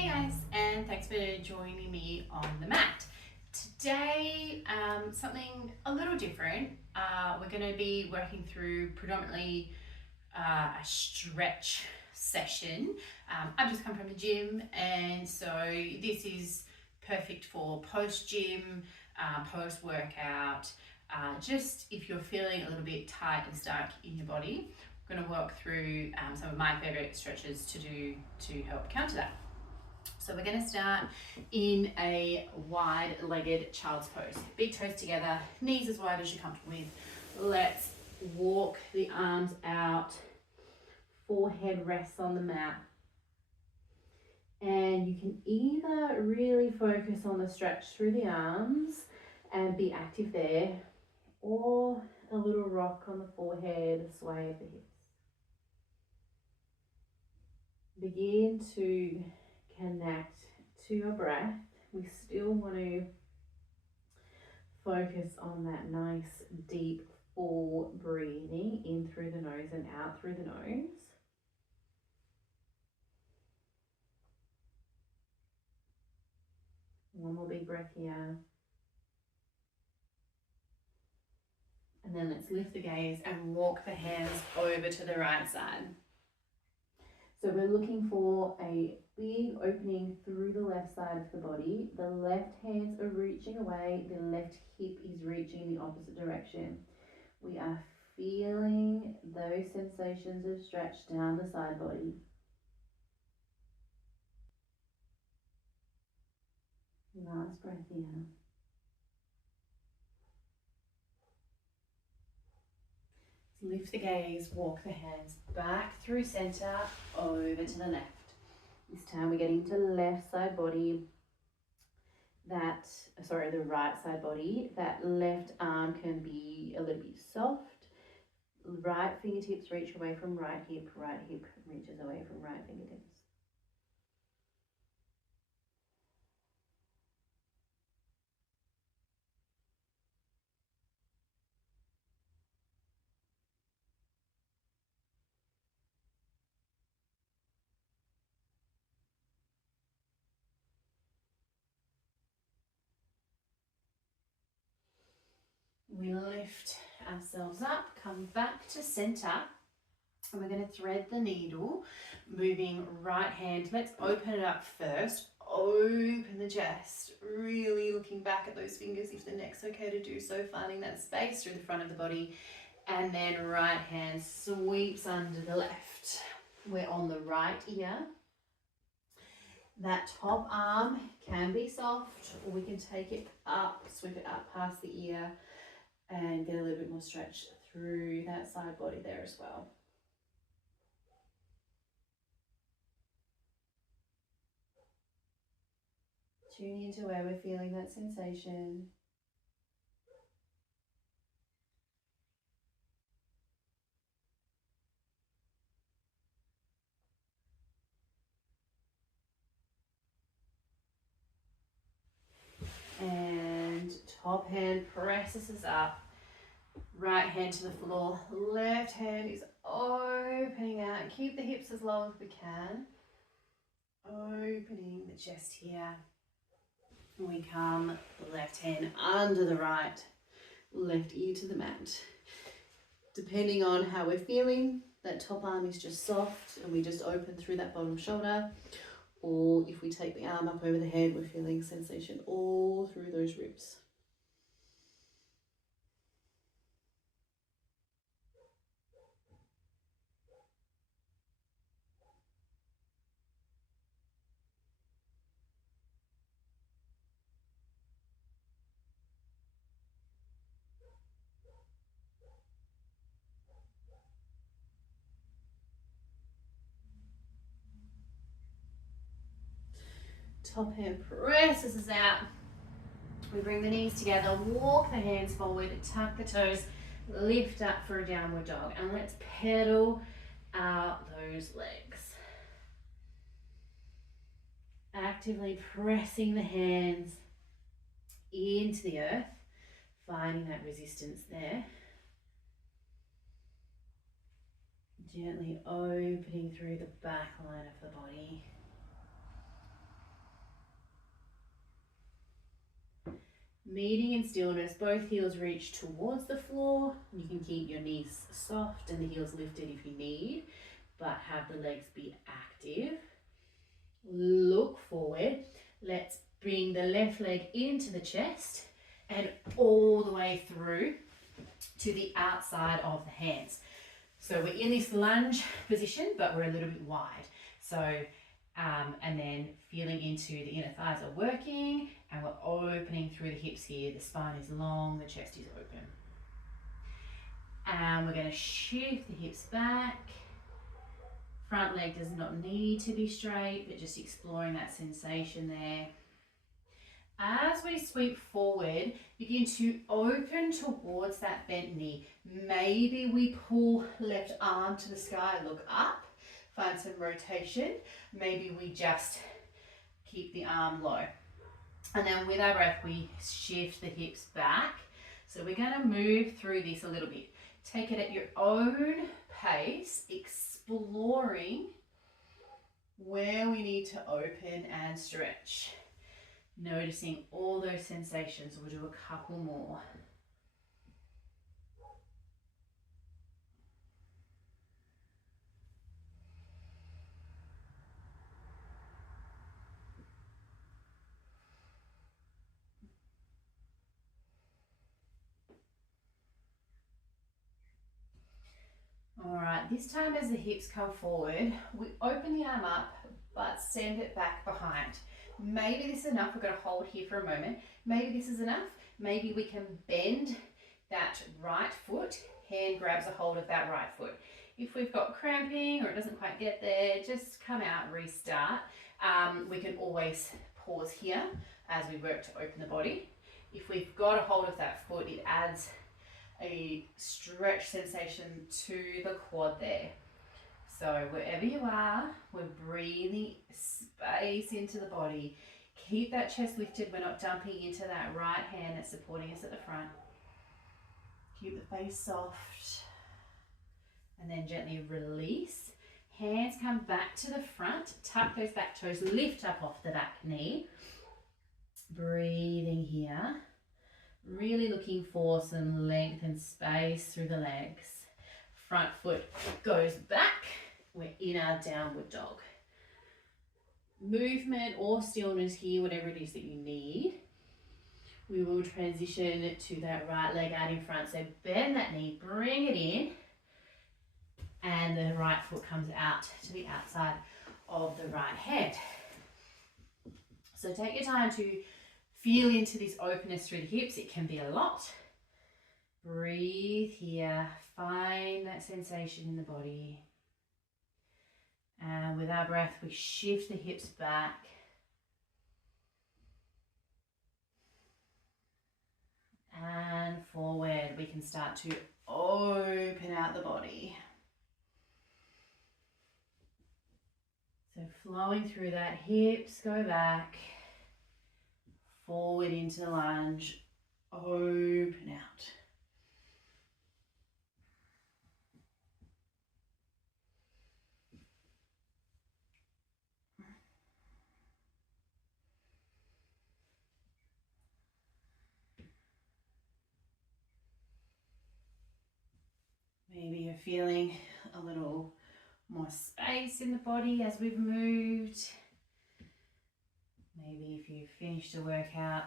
Hey guys, and thanks for joining me on the mat. Today, something a little different. We're going to be working through predominantly a stretch session. I've just come from the gym, and so this is perfect for post-gym, post-workout, just if you're feeling a little bit tight and stuck in your body. We're going to work through some of my favourite stretches to do to help counter that. So we're going to start in a wide-legged child's pose. Big toes together, knees as wide as you're comfortable with. Let's walk the arms out, forehead rests on the mat. And you can either really focus on the stretch through the arms and be active there, or a little rock on the forehead, sway of the hips. Begin to connect to your breath. We still want to focus on that nice, deep, full breathing in through the nose and out through the nose. One more big breath here. And then let's lift the gaze and walk the hands over to the right side. So we're looking for a big opening through the left side of the body. The left hands are reaching away, the left hip is reaching the opposite direction. We are feeling those sensations of stretch down the side body. Last breath here. Lift the gaze, walk the hands back through center, over to the left. This time we're getting to the left side body. The right side body. That left arm can be a little bit soft. Right fingertips reach away from right hip reaches away from right fingertips. We lift ourselves up, come back to center, and we're going to thread the needle, moving right hand. Let's open it up first. Open the chest, really looking back at those fingers if the neck's okay to do so, finding that space through the front of the body. And then right hand sweeps under the left. We're on the right ear. That top arm can be soft, or we can take it up, sweep it up past the ear, and get a little bit more stretch through that side body there as well. Tuning into where we're feeling that sensation. And top hand presses us up. Right hand to the floor. Left hand is opening out. Keep the hips as low as we can. Opening the chest here. We come left hand under the right, left ear to the mat. Depending on how we're feeling, that top arm is just soft and we just open through that bottom shoulder. Or if we take the arm up over the head, we're feeling sensation all through those ribs. Top hand presses us out. We bring the knees together, walk the hands forward, tuck the toes, lift up for a downward dog, and let's pedal out those legs. Actively pressing the hands into the earth, finding that resistance there. Gently opening through the back line of the body. Meeting in stillness, both heels reach towards the floor. You can keep your knees soft and the heels lifted if you need, but have the legs be active. Look forward. Let's bring the left leg into the chest and all the way through to the outside of the hands. So we're in this lunge position, but we're a little bit wide. So, and then feeling into the inner thighs are working, and we're opening through the hips here. The spine is long, the chest is open. And we're going to shift the hips back. Front leg does not need to be straight, but just exploring that sensation there. As we sweep forward, begin to open towards that bent knee. Maybe we pull left arm to the sky, look up, find some rotation. Maybe we just keep the arm low. And then with our breath, we shift the hips back. So we're going to move through this a little bit. Take it at your own pace, exploring where we need to open and stretch. Noticing all those sensations. We'll do a couple more. All right, this time as the hips come forward, we open the arm up, but send it back behind. Maybe this is enough. We're going to hold here for a moment. Maybe this is enough. Maybe we can bend that right foot. Hand grabs a hold of that right foot. If we've got cramping or it doesn't quite get there, just come out, restart. We can always pause here as we work to open the body. If we've got a hold of that foot, it adds a stretch sensation to the quad there. So wherever you are, we're breathing space into the body. Keep that chest lifted. We're not dumping into that right hand that's supporting us at the front. Keep the face soft. And then gently release. Hands come back to the front. Tuck those back toes. Lift up off the back knee. Breathing here. Really looking for some length and space through the legs. Front foot goes back. We're in our downward dog. Movement or stillness here, whatever it is that you need. We will transition to that right leg out in front. So bend that knee, bring it in, and the right foot comes out to the outside of the right hand. So take your time to feel into this openness through the hips. It can be a lot. Breathe here, find that sensation in the body. And with our breath, we shift the hips back. And forward, we can start to open out the body. So flowing through that, hips go back, forward into the lunge, open out. Maybe you're feeling a little more space in the body as we've moved. Maybe if you've finished a workout,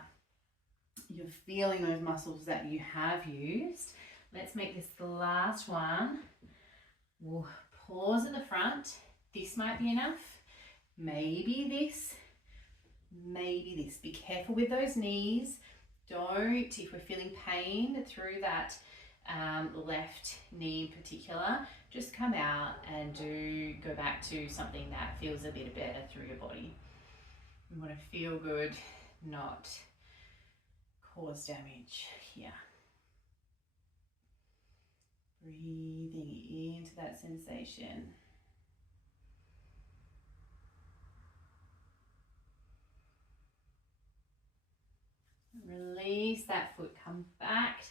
you're feeling those muscles that you have used. Let's make this the last one. We'll pause at the front. This might be enough. Maybe this. Maybe this. Be careful with those knees. Don't, if we're feeling pain through that left knee in particular, just come out and go back to something that feels a bit better through your body. You want to feel good, not cause damage here. Breathing into that sensation. Release that foot, come back,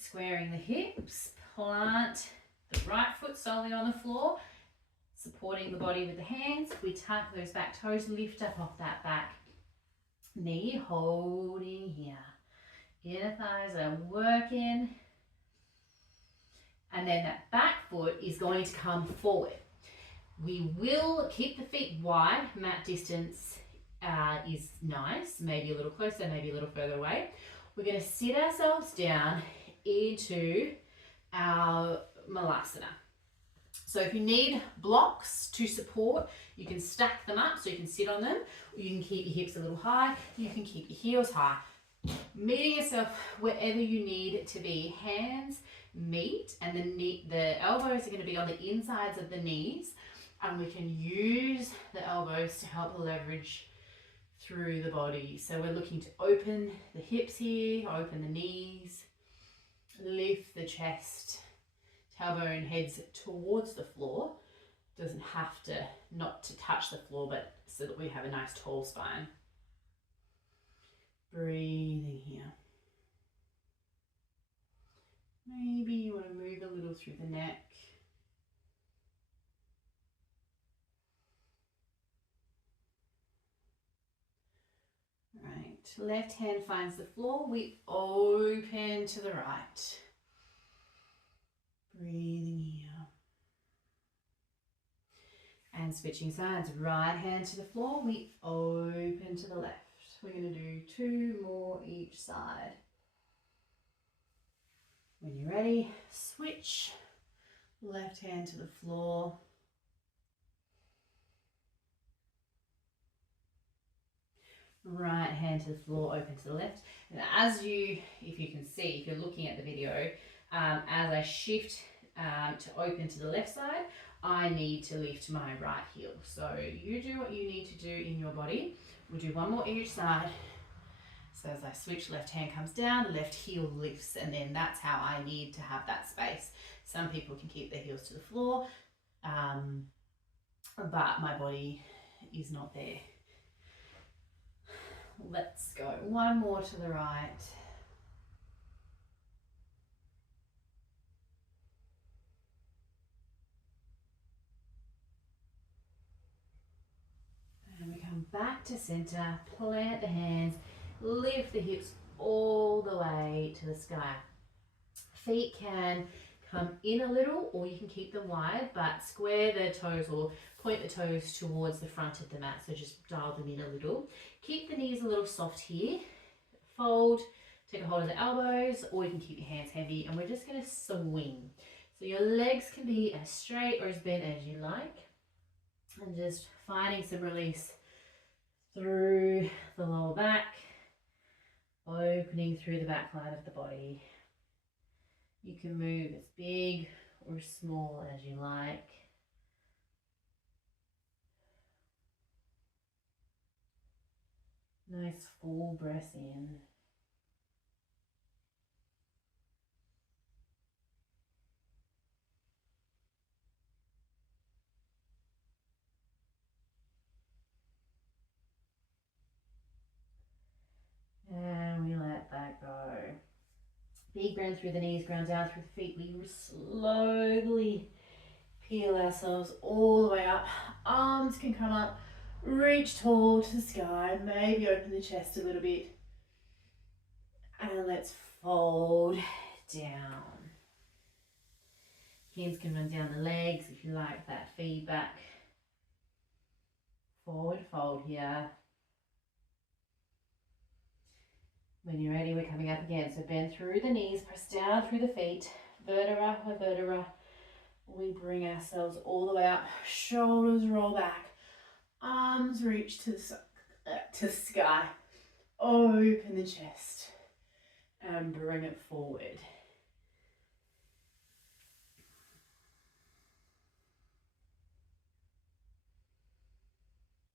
squaring the hips, plant the right foot solely on the floor, supporting the body with the hands. We tuck those back toes, lift up off that back knee, holding here. Inner thighs are working. And then that back foot is going to come forward. We will keep the feet wide. Mat distance is nice, maybe a little closer, maybe a little further away. We're going to sit ourselves down into our Malasana. So if you need blocks to support, you can stack them up so you can sit on them. Or you can keep your hips a little high. You can keep your heels high. Meeting yourself wherever you need it to be. Hands meet, and the elbows are going to be on the insides of the knees, and we can use the elbows to help leverage through the body. So we're looking to open the hips here, open the knees, lift the chest, tailbone heads towards the floor. Doesn't have to not to touch the floor, but so that we have a nice tall spine. Breathing here. Maybe you want to move a little through the neck. Right, left hand finds the floor. We open to the right. Breathing here. And switching sides. Right hand to the floor. We open to the left. We're going to do 2 more each side. When you're ready, switch. Left hand to the floor. Right hand to the floor, open to the left. And if you can see, if you're looking at the video, as I shift to open to the left side, I need to lift my right heel. So you do what you need to do in your body. We'll do 1 more each side. So as I switch, left hand comes down, left heel lifts, and then that's how I need to have that space. Some people can keep their heels to the floor, but my body is not there. Let's go. 1 more to the right. And we come back to center, plant the hands, lift the hips all the way to the sky. Feet can come in a little, or you can keep them wide, but square the toes or point the toes towards the front of the mat, so just dial them in a little. Keep the knees a little soft here. Fold, take a hold of the elbows, or you can keep your hands heavy, and we're just going to swing. So your legs can be as straight or as bent as you like, and just finding some release through the lower back, opening through the back line of the body. You can move as big or small as you like. Nice full breath in. And we let that go. Big ground through the knees, ground down through the feet. We slowly peel ourselves all the way up. Arms can come up, reach tall to the sky, maybe open the chest a little bit. And let's fold down. Hands can run down the legs if you like that feedback. Forward fold here. When you're ready, we're coming up again. So bend through the knees, press down through the feet, vertebra by vertebra. We bring ourselves all the way up, shoulders roll back, arms reach to the sky, open the chest and bring it forward.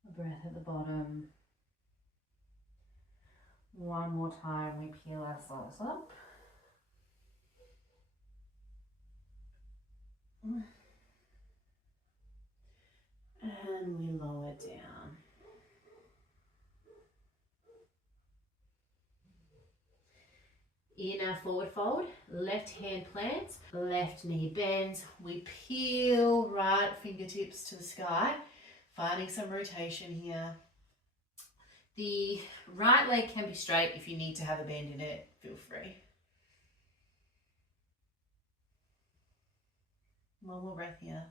A breath at the bottom. 1 more time, we peel ourselves up. And we lower down. In our forward fold, left hand plants, left knee bends. We peel right fingertips to the sky, finding some rotation here. The right leg can be straight. If you need to have a bend in it, feel free. One more breath here.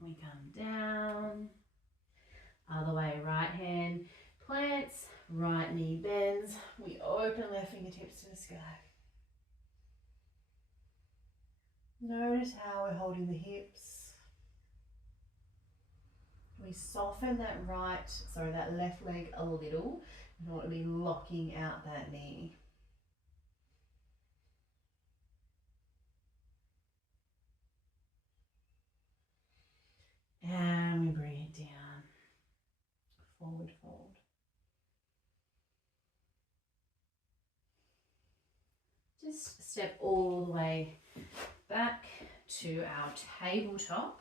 We come down. Other way, right hand plants, right knee bends. We open left fingertips to the sky. Notice how we're holding the hips. We soften that that left leg a little. You don't want to be locking out that knee. And we bring it down. Forward fold. Just step all the way back to our tabletop.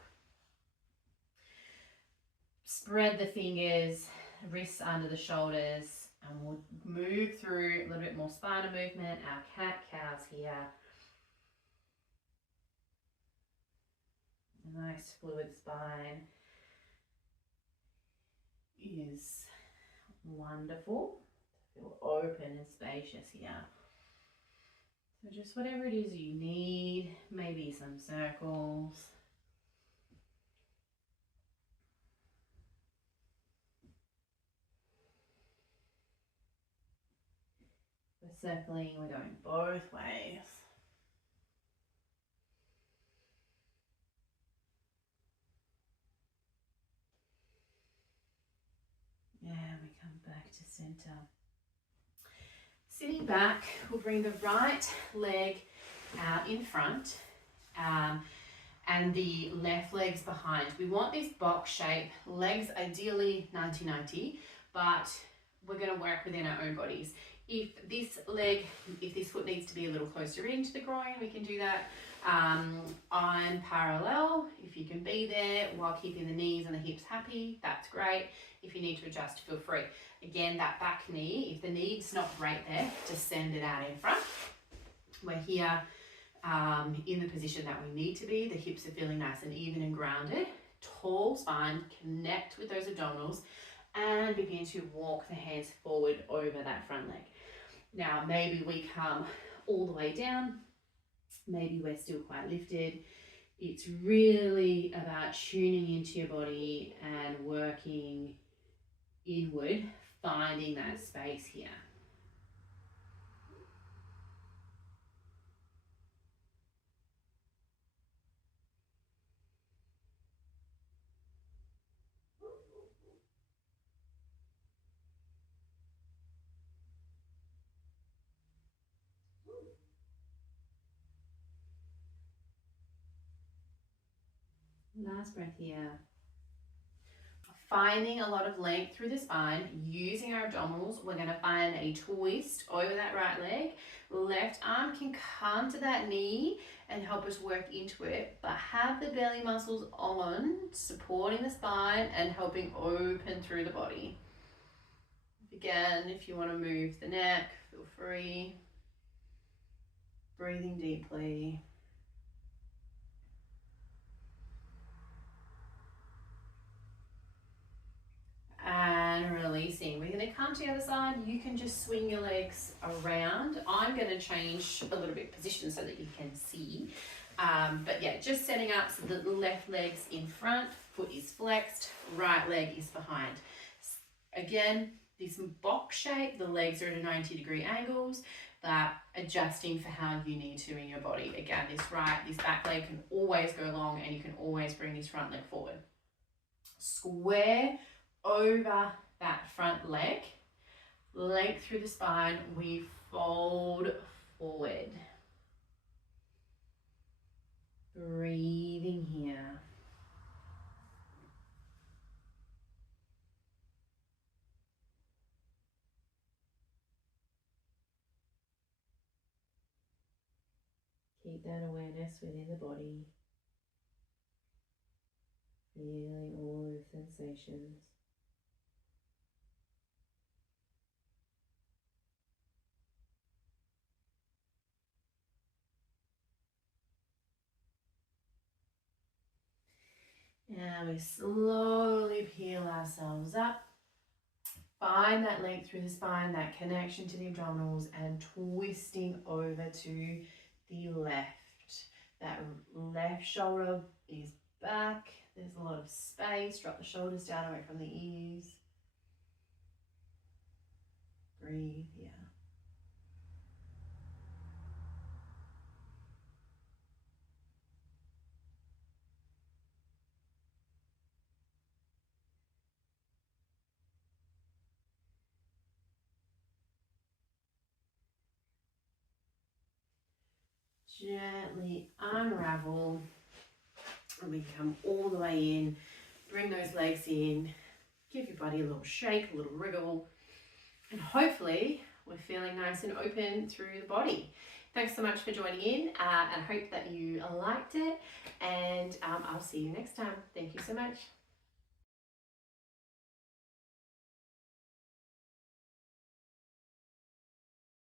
Spread the fingers, wrists under the shoulders, and we'll move through a little bit more spinal movement, our cat-cows here. A nice fluid spine is wonderful. Feel open and spacious here. So just whatever it is you need, maybe some circles. We're circling, we're going both ways. And we come back to center. Sitting back, we'll bring the right leg out in front and the left leg's behind. We want this box shape, legs ideally 90-90, but we're going to work within our own bodies. If this foot needs to be a little closer into the groin, we can do that. On parallel, if you can be there while keeping the knees and the hips happy, that's great. If you need to adjust, feel free. Again, that back knee, if the knee's not right there, just send it out in front. We're here in the position that we need to be. The hips are feeling nice and even and grounded. Tall spine, connect with those abdominals and begin to walk the hands forward over that front leg. Now, maybe we come all the way down. Maybe we're still quite lifted. It's really about tuning into your body and working inward, finding that space here. Last breath here. Finding a lot of length through the spine, using our abdominals. We're going to find a twist over that right leg. Left arm can come to that knee and help us work into it, but have the belly muscles on, supporting the spine and helping open through the body. Again, if you want to move the neck, feel free. Breathing deeply. And releasing. We're going to come to the other side. You can just swing your legs around. I'm going to change a little bit position so that you can see. But yeah, just setting up so that the left leg's in front, foot is flexed, right leg is behind. Again, this box shape, the legs are at a 90-degree angles, but adjusting for how you need to in your body. Again, this back leg can always go long and you can always bring this front leg forward. Square over that front leg, length through the spine, we fold forward. Breathing here. Keep that awareness within the body, feeling all the sensations. And we slowly peel ourselves up. Find that length through the spine, that connection to the abdominals, and twisting over to the left. That left shoulder is back. There's a lot of space. Drop the shoulders down away from the ears. Breathe, yeah. Gently unravel, and we come all the way in. Bring those legs in. Give your body a little shake, a little wriggle, and hopefully we're feeling nice and open through the body. Thanks so much for joining in, and I hope that you liked it, and I'll see you next time. Thank you so much.